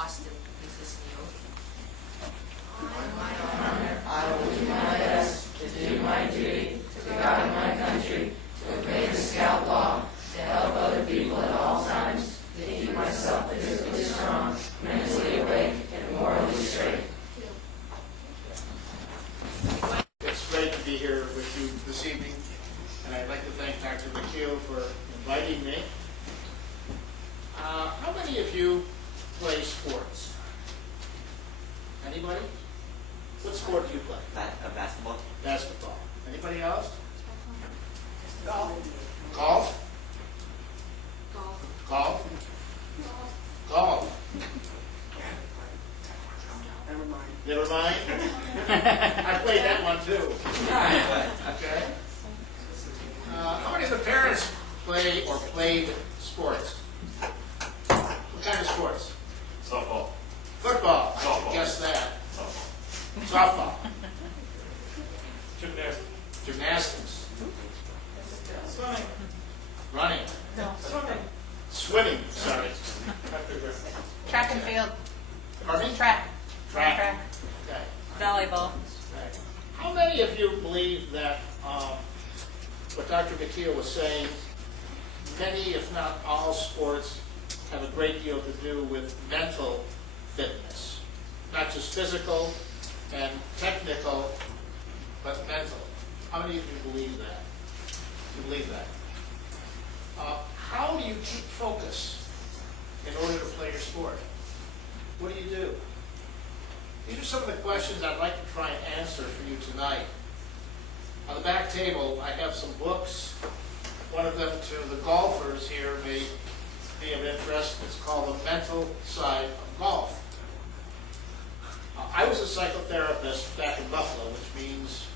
Austin, please listen to the oath. On my honor, I will do my best to do my duty, to guide my country, to obey the Scout law, to help other people at all times, to keep myself physically strong, mentally awake, and morally straight. It's great to be here with you this evening, and I'd like to thank Dr. McHugh for inviting me. How many of you play sports? Anybody? What sport do you play? Basketball. Basketball. Anybody else? Golf. Golf? Golf. Golf? Golf. Never mind. I played that one too. Okay. How many of the parents play or played sports? What kind of sports? Softball. Football. I Softball. should guess that. Softball. Softball. Gymnastics. Gymnastics. Swimming. Running. No, swimming. Swimming. Sorry. Track and field. Pardon me? Track. Track. Okay. Volleyball. Right. How many of you believe that what Dr. McKeel was saying, many, if not all, sports have a great deal to do with mental fitness? Not just physical and technical, but mental. How many of you believe that? You believe that? How do you keep focus in order to play your sport? What do you do? These are some of the questions I'd like to try and answer for you tonight. On the back table, I have some books. One of them to the golfers here may be of interest. It's called The Mental Side of Golf. I was a psychotherapist back in Buffalo, which means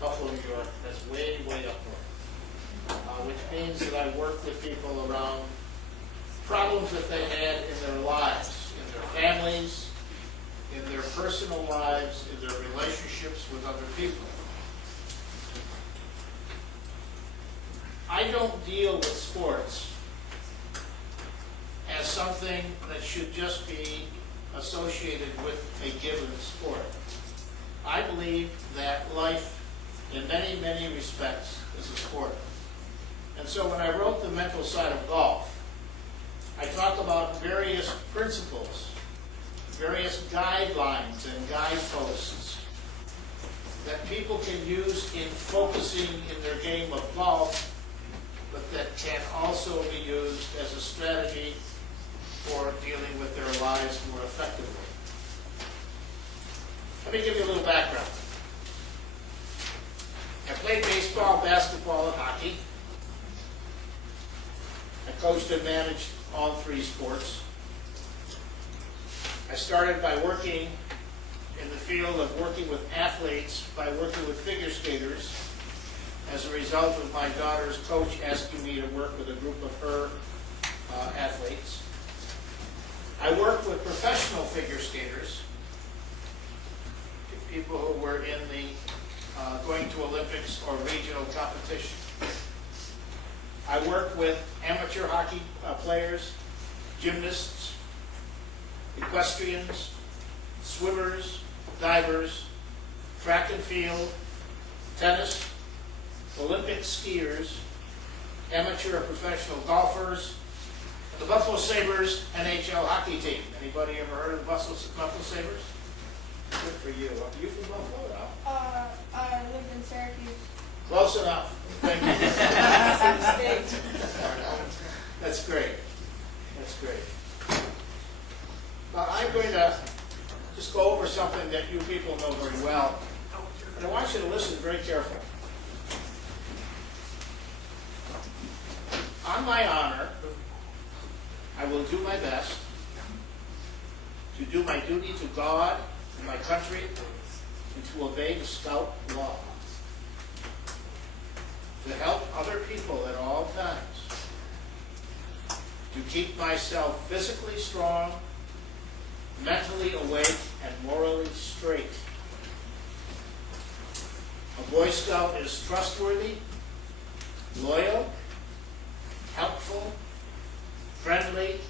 Buffalo, New York. That's way, way up north. Which means that I worked with people around problems that they had in their lives, in their families, in their personal lives, in their relationships with other people. I don't deal with sports as something that should just be associated with a given sport. I believe that life, in many, many respects, is a sport. And so when I wrote The Mental Side of Golf, I talk about various principles, various guidelines and guideposts that people can use in focusing in their game of golf, but that can also be used as a strategy for dealing with their lives more effectively. Let me give you a little background. I played baseball, basketball, and hockey. I coached and managed all three sports. I started by working in the field of working with athletes, by working with figure skaters, as a result of my daughter's coach asking me to work with a group of her athletes. I worked with professional figure skaters, people who were in the going to Olympics or regional competition. I worked with amateur hockey players, gymnasts, equestrians, swimmers, divers, track and field, tennis, Olympic skiers, amateur and professional golfers, the Buffalo Sabres NHL hockey team. Anybody ever heard of the Buffalo Sabres? Good for you. Are you from Buffalo? No? I lived in Syracuse. Close enough. Thank you. That's great. That's great. Now, I'm going to just go over something that you people know very well, and I want you to listen very carefully. On my honor, I will do my best to do my duty to God and my country and to obey the Scout law, to help other people at all times, to keep myself physically strong, mentally awake, and morally straight. A Boy Scout is trustworthy, loyal, helpful, friendly,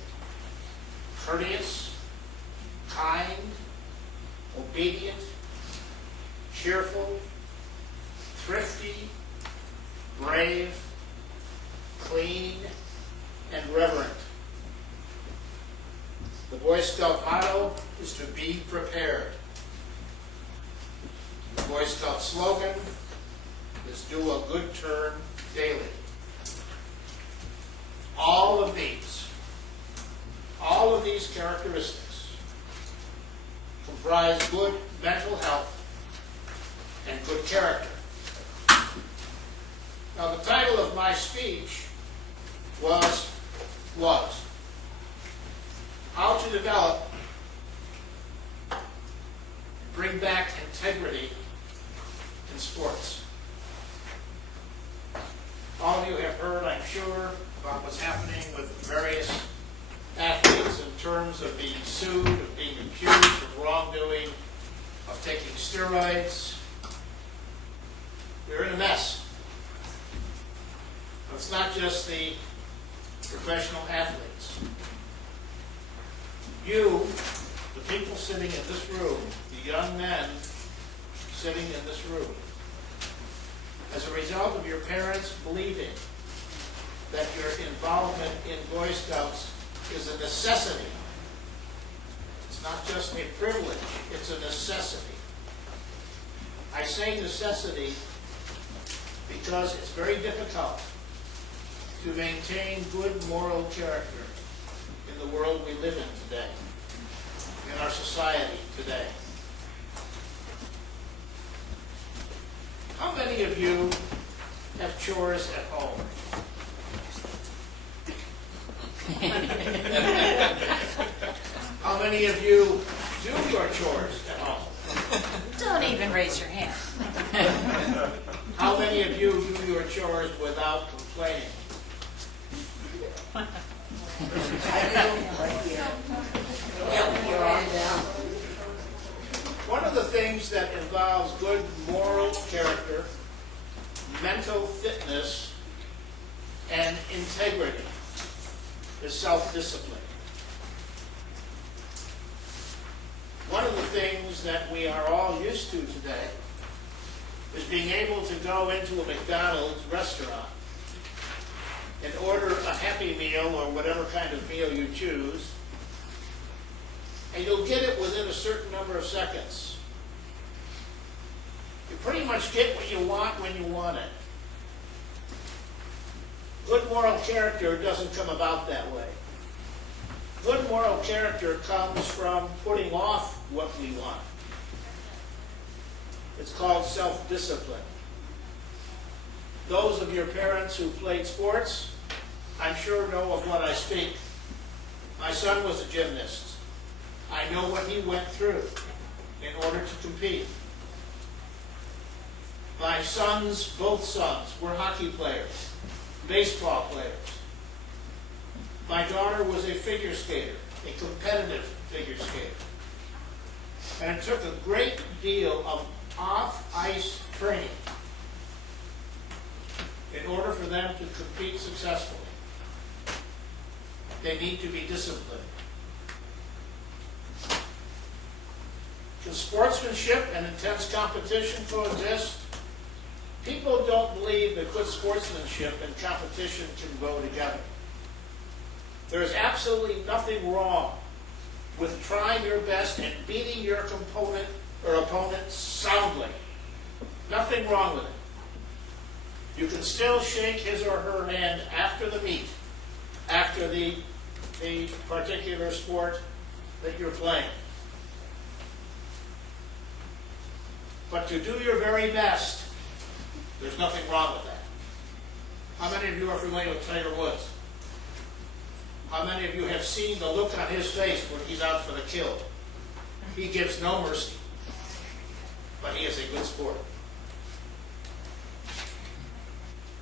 courteous, kind, obedient, cheerful, thrifty, brave, clean, and reverent. The Boy Scout motto is to be prepared. The Boy Scout slogan is do a good turn daily. All of these characteristics comprise good mental health and good character. Now, the title of my speech was How to Develop and Bring Back Integrity in Sports. All of you have heard, I'm sure, about what's happening with various athletes in terms of being sued, of being accused of wrongdoing, of taking steroids. We're in a mess. It's not just the professional athletes. You, the people sitting in this room, the young men sitting in this room, as a result of your parents believing that your involvement in Boy Scouts is a necessity. It's not just a privilege, it's a necessity. I say necessity because it's very difficult to maintain good moral character in the world we live in today, in our society today. How many of you have chores at home? How many of you do your chores at home? Don't even raise your hand. How many of you do your chores without complaining? One of the things that involves good moral character, mental fitness, and integrity is self-discipline. One of the things that we are all used to today is being able to go into a McDonald's restaurant and order a Happy Meal or whatever kind of meal you choose, and you'll get it within a certain number of seconds. You pretty much get what you want when you want it. Good moral character doesn't come about that way. Good moral character comes from putting off what we want. It's called self-discipline. Those of your parents who played sports, I'm sure know of what I speak. My son was a gymnast. I know what he went through in order to compete. My sons, both sons, were hockey players, baseball players. My daughter was a figure skater, a competitive figure skater. And it took a great deal of off-ice training in order for them to compete successfully. They need to be disciplined. Can sportsmanship and intense competition coexist? People don't believe that good sportsmanship and competition can go together. There is absolutely nothing wrong with trying your best and beating your opponent soundly. Nothing wrong with it. You can still shake his or her hand after the meet, after the particular sport that you're playing. But to do your very best, there's nothing wrong with that. How many of you are familiar with Tiger Woods? How many of you have seen the look on his face when he's out for the kill? He gives no mercy, but he is a good sport.